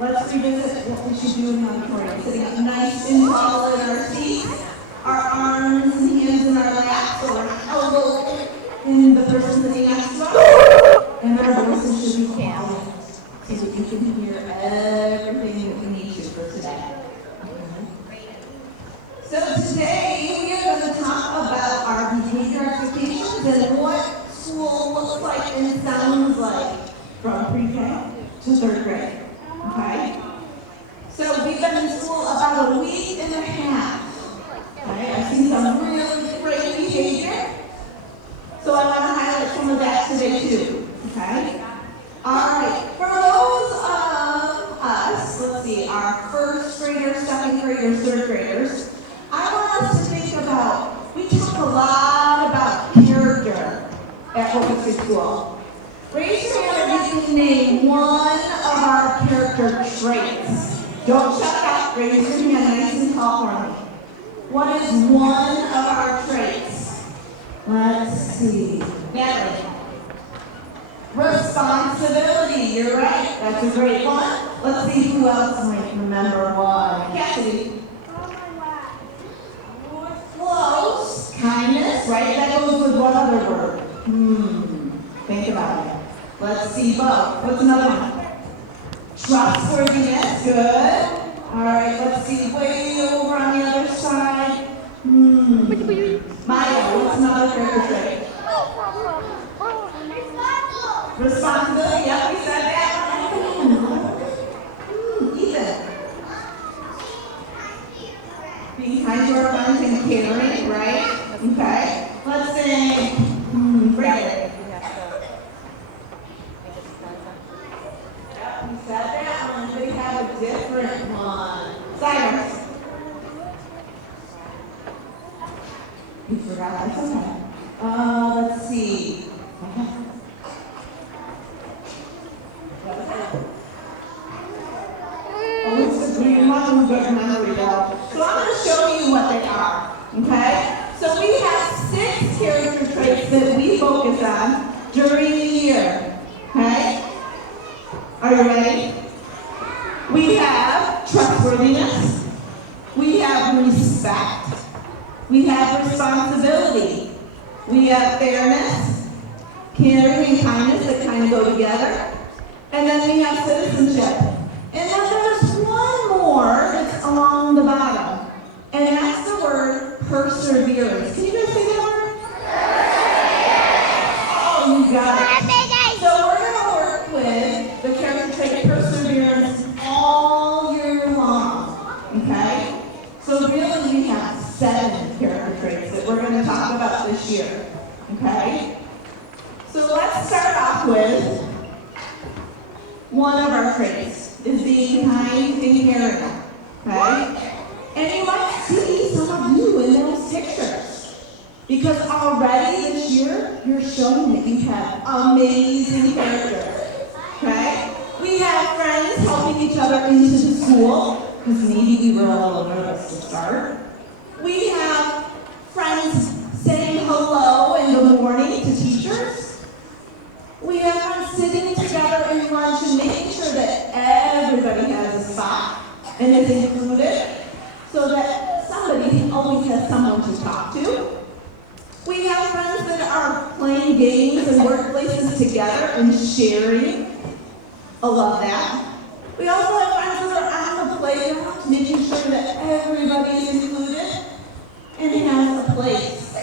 Let's revisit what we should do in the auditorium. Sitting up nice and tall in our seats, our arms and hands in our laps, or our elbows in the person sitting next to us, and our voices should be quiet so that you can hear everything that we need to for today. So today we are going to talk about our behavior expectations and what school looks like and sounds like from pre-K to 3rd grade. Okay? So we've been in school about a week and a half. Okay? I've seen some really great behavior. So I want to highlight some of that today too. Okay? Alright, for those of us, let's see, our 1st graders, 2nd graders, 3rd graders, I want us to think about, we talk a lot about character at Wolcott Street School. Raise your hand if you can name one of our character traits. Don't shut up. Raise your hand nice and tall for me. What is one of our traits? Let's see. Natalie. Responsibility. You're right. That's a great one. Let's see who else might remember one. Cassidy. Close. Kindness. Right? That goes with what other word? Think about it. Let's see, Bo. What's another one? Trustworthiness. Good. All right, let's see. Way over on the other side. Maya, what's another character trait? Responsibility. Yep, we said that one. Ethan. Being kind to our friends and caring, right? Okay. Let's sing. Brandon. We said that one. They have a different one. Cyrus. You forgot. That's okay. Let's see. Oh, it's a green one. Good memory though. So I'm going to show you what they are. Okay? So we have 6 character traits that we focus on during the year. Okay? Are you ready? We have trustworthiness. We have respect. We have responsibility. We have fairness, caring, and kindness that kind of go together. And then we have citizenship. And then there's one more that's along the bottom. And that's the word perseverance. Can you guys say that word? Oh, you got it. So we're going to work with the character trait perseverance all year long. Okay? So really we have 7 character traits that we're going to talk about this year. Okay? So let's start off with one of our traits is being kind and caring. Okay? And you might see some of you in those pictures. Because already this year, you're showing that you have amazing character. Okay? We have friends helping each other into the school, because maybe we were a little nervous to start. We have friends saying hello and good morning to teachers. We have friends sitting together in lunch and making sure that everybody has a spot and is included, so that somebody always has someone to talk to. We have friends that are playing games and workplaces together and sharing. I love that. We also have friends that are on the playground, making sure that everybody is included and has a place.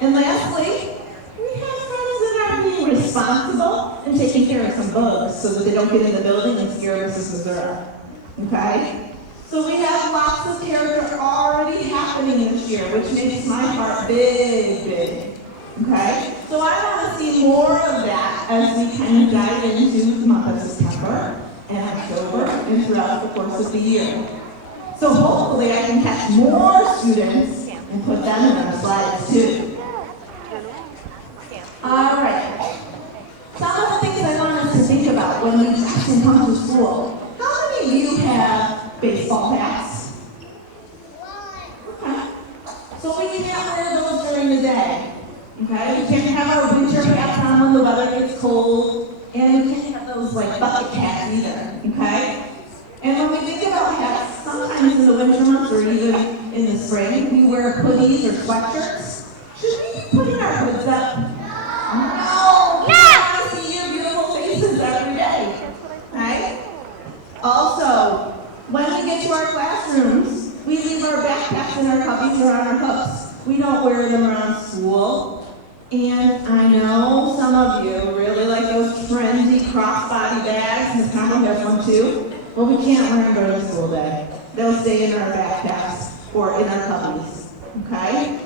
And lastly, we have friends that are being responsible and taking care of some bugs so that they don't get in the building and scare Mrs. Missouri. Okay? So we have lots of character already happening this year, which makes my heart big, big. Okay? So I want to see more of that as we kind of dive into the month of September and October and throughout the course of the year. So hopefully I can catch more students and put them in our slides too. All right. Some of the things I want us to think about when we actually come to school. How many of you have baseball bats? Okay. So we can't wear those during the day. Okay? We can't have our winter hats on when the weather gets cold. And we can't have those like bucket hats either. Okay? And when we think about hats, sometimes in the winter months or even in the spring, we wear hoodies or sweatshirts. Should we be putting our hoods up? No! We want to see your beautiful faces every day. Right? Also, when we get to our classrooms, we leave our backpacks and our cubbies or on our hooks. We don't wear them around school. And I know some of you really like those trendy crossbody bags. Ms. Combo has one too. But we can't wear them during the school day. They'll stay in our backpacks or in our cubbies. Okay?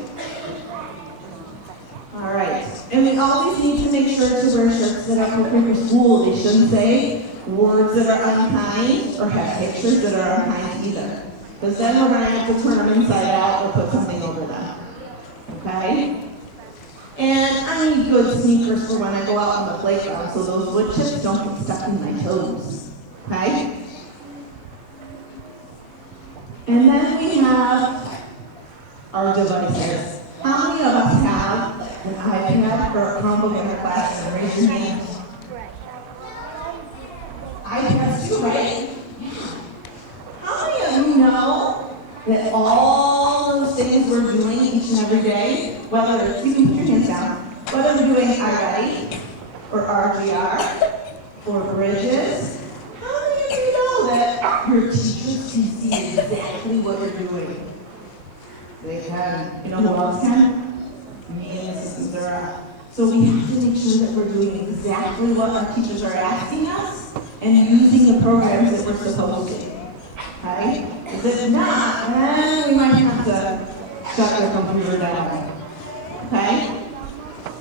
All right. And we always need to make sure to wear shirts that are appropriate for school. They shouldn't say words that are unkind or have pictures that are unkind either. Because then we're going to have to turn them inside out or put something over them. Okay? And I need good sneakers for when I go out on the playground so those wood chips don't get stuck in my toes. Okay? And then we have our devices. How many of us have an iPad or a Chromebook in our classroom? Raise your hand. iPads too, right? How many of you know that all those things we're doing each and every day, whether you can put your hands down, whether we're doing iReady or RGR or Bridges, how many of you know that your teachers can see exactly what you're doing? They can. You know who else can? Me and Mrs. Zura. So we have to make sure that we're doing exactly what our teachers are asking us and using the programs that we're supposed to. Okay? Because if not, then we might have to shut the computer down. Okay?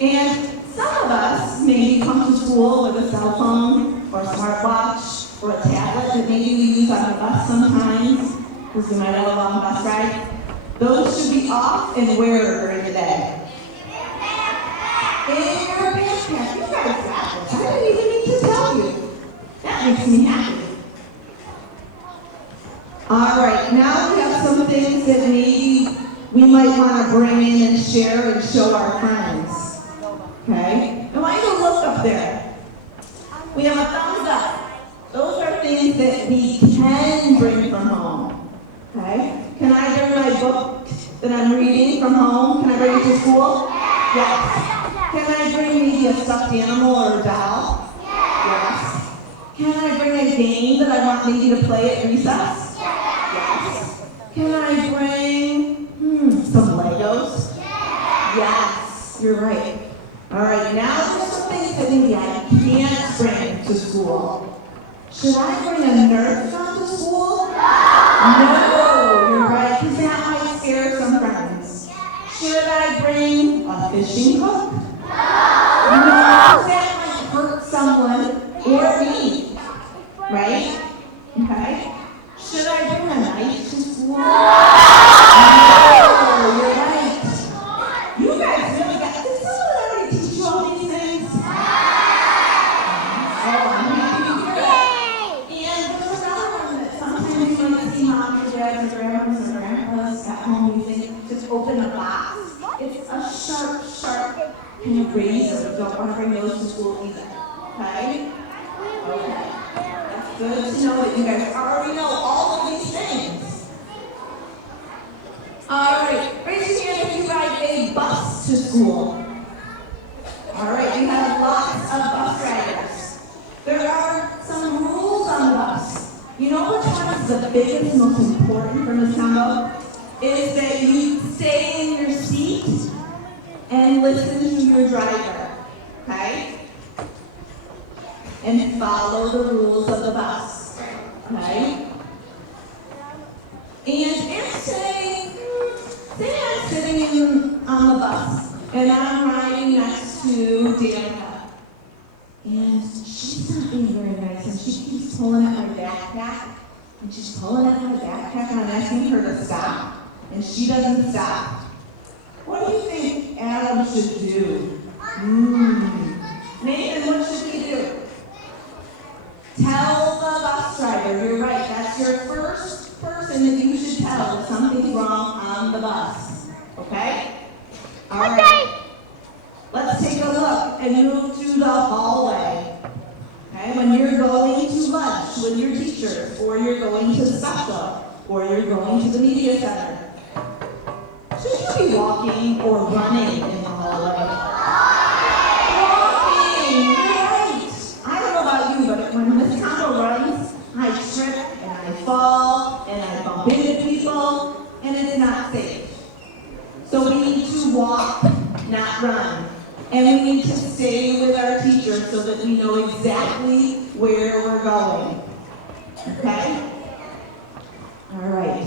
And some of us maybe come to school with a cell phone or a smartwatch or a tablet that maybe we use on the bus sometimes, because we might have a long bus ride. Those should be off and where during the day? In your backpack. You guys got this. I didn't even need to tell you. That makes me happy. All right, now we have some things that maybe we might want to bring in and share and show our friends. Okay? I want you to look up there. We have a thumbs up. Those are things that we can bring from home. Okay? Can I bring my book that I'm reading from home? Can I bring it to school? Yes. Can I bring maybe a stuffed animal or a doll? Yes. Can I bring a game that I want maybe to play at recess? Yes. Can I bring some Legos? Yes. You're right. All right, now there's some things that maybe I can't bring to school. Should I bring a Nerf gun to school? No, you're right, because that might scare some friends. Should I bring a fishing hook? No, that might hurt someone or me, right? Okay. Should I bring a knife to school? No, you're right. You guys really got, did someone already teach you all these things? Oh, I'm happy to hear it. And there's another one that sometimes you might see moms or dads or grandmas or grandpas at home using, just open a box. It's a sharp kind of razor. You don't want to bring those to school either. Okay? Okay. That's good to know that you guys already know all of these things. All right. Raise your hand if you ride a bus to school. All right. We have lots of bus riders. There are some rules on the bus. You know which one is the biggest, most important for Ms. Combo? Is that you stay in your seat and listen to your driver, okay? And follow the rules of the bus, okay? And if say I'm sitting on the bus and I'm riding next to Danica, and she's not being very nice, and she keeps pulling at my backpack, and she's pulling at my backpack, and I'm asking her to stop. And she doesn't stop. What do you think Adam should do? Nathan, what should he do? Tell the bus driver. You're right. That's your first person that you should tell that something's wrong on the bus. Okay? All right. Let's take a look and move to the hallway. Okay? When you're going to lunch, when your teacher teachers, or you're going to special, or you're going to the media center. Should you be walking or running in the hallway? Walking, right. I don't know about you, but when Miss Combo runs, I trip and I fall and I bump into people, and it's not safe. So we need to walk, not run. And we need to stay with our teachers so that we know exactly where we're going. Okay? All right.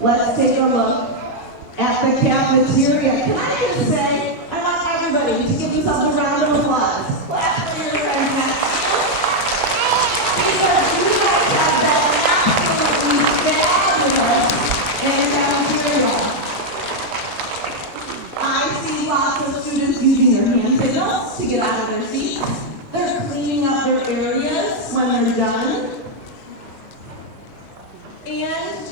Let's take a look at the cafeteria. Can I just say, I want everybody to give themselves a round of applause. Clap for your friends. Because you guys have been absolutely fabulous in the cafeteria. I see lots of students using their hand signals to get out of their seats. They're cleaning up their areas when they're done. And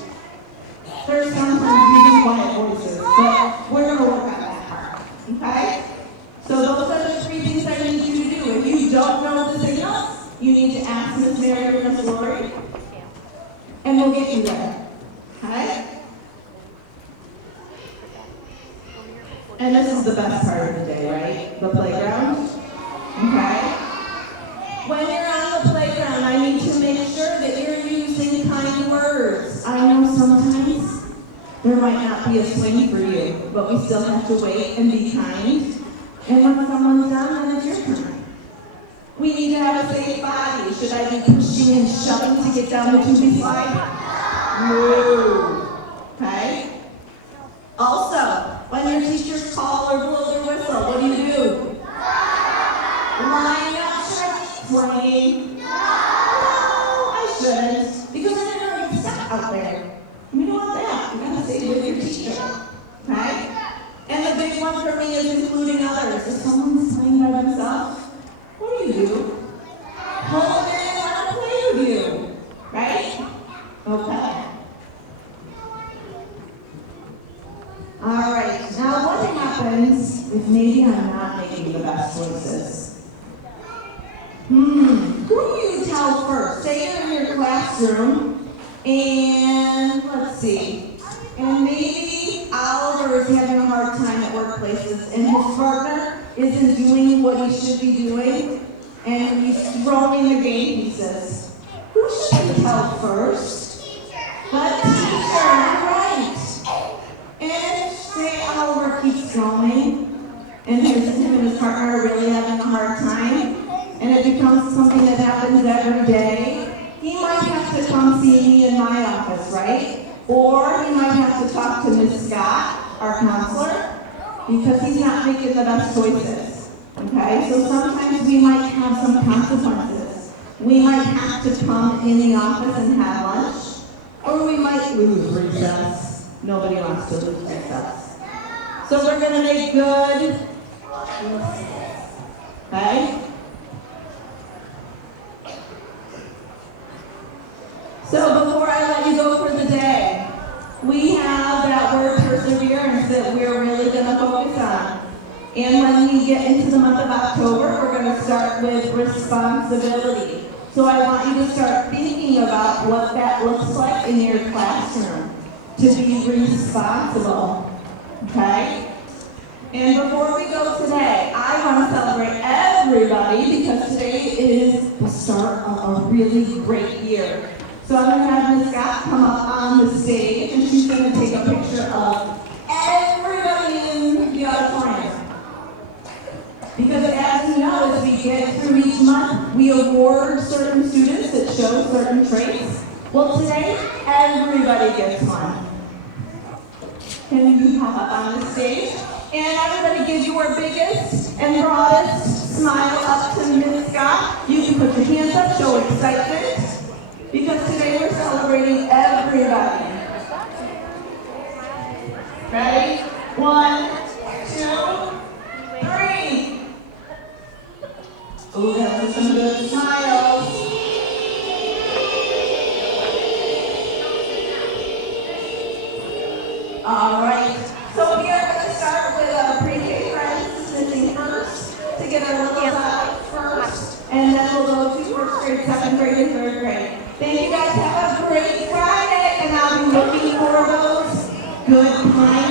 there's sometimes using quiet voices, but we're going to work on that part, okay? So those are the 3 things I need you to do. If you don't know the signals, you need to ask Miss Mary or Miss Lori, and we'll get you there, okay? And this is the best part of the day, right? The playground, okay? When you're on the playground, I need to make sure that you're using kind words. I know sometimes there might not be a swing for you, but we still have to wait and be kind. And when someone's done, then it's your turn. We need to have a safe body. Should I be pushing and shoving to get down the 2B slide? No. Okay? Also, when your teachers call or blow their whistle, what do? Line up, playing. No, I shouldn't, because then you're going to get stuck out there. We don't want that. You gotta stay with your teacher, okay? And the big one for me is including others. If someone's playing by themselves, what do? Hold it and let them play with you, right? Okay. All right. Now, what happens if maybe I'm not making the best choices? Who do you tell first? Say you're in your classroom, and let's see, and maybe Oliver is having a hard time at workplaces, and his partner isn't doing what he should be doing, and he's throwing the game pieces. Who should we tell first? The teacher, right? And say Oliver keeps going, and him and his partner are really having a hard time, and it becomes something that happens every day. He might have to come see me in my office, right? Or he might have to talk to Miss Scott, our counselor, because he's not making the best choices. Okay? So sometimes we might have some consequences. We might have to come in the office and have lunch, or we might lose recess. Nobody wants to lose recess. So we're going to make good. Okay? So before I let you go for the day, we have that word perseverance that we're really going to focus on. And when we get into the month of October, we're going to start with responsibility. So I want you to start thinking about what that looks like in your classroom, to be responsible. Okay? And before we go today, I want to celebrate everybody because today is the start of a really great year. So I'm going to have Miss Scott come up on the stage, and she's going to take a picture of everybody in the auditorium. Because as you know, as we get through each month, we award certain students that show certain traits. Well, today, everybody gets one. Can you pop up on the stage? And everybody give your biggest and broadest smile up to Miss Scott. You can put your hands up, show excitement. Because today we're celebrating everybody. Ready? 1, 2, 3. Ooh, that's some good smiles. All right. So we are going to start with our PreK-3rd sitting first to get our little out first, and then we'll go to 1st grade, 2nd grade, and 3rd grade. Thank you guys. Have a great Friday, and I'll be looking for those good clients.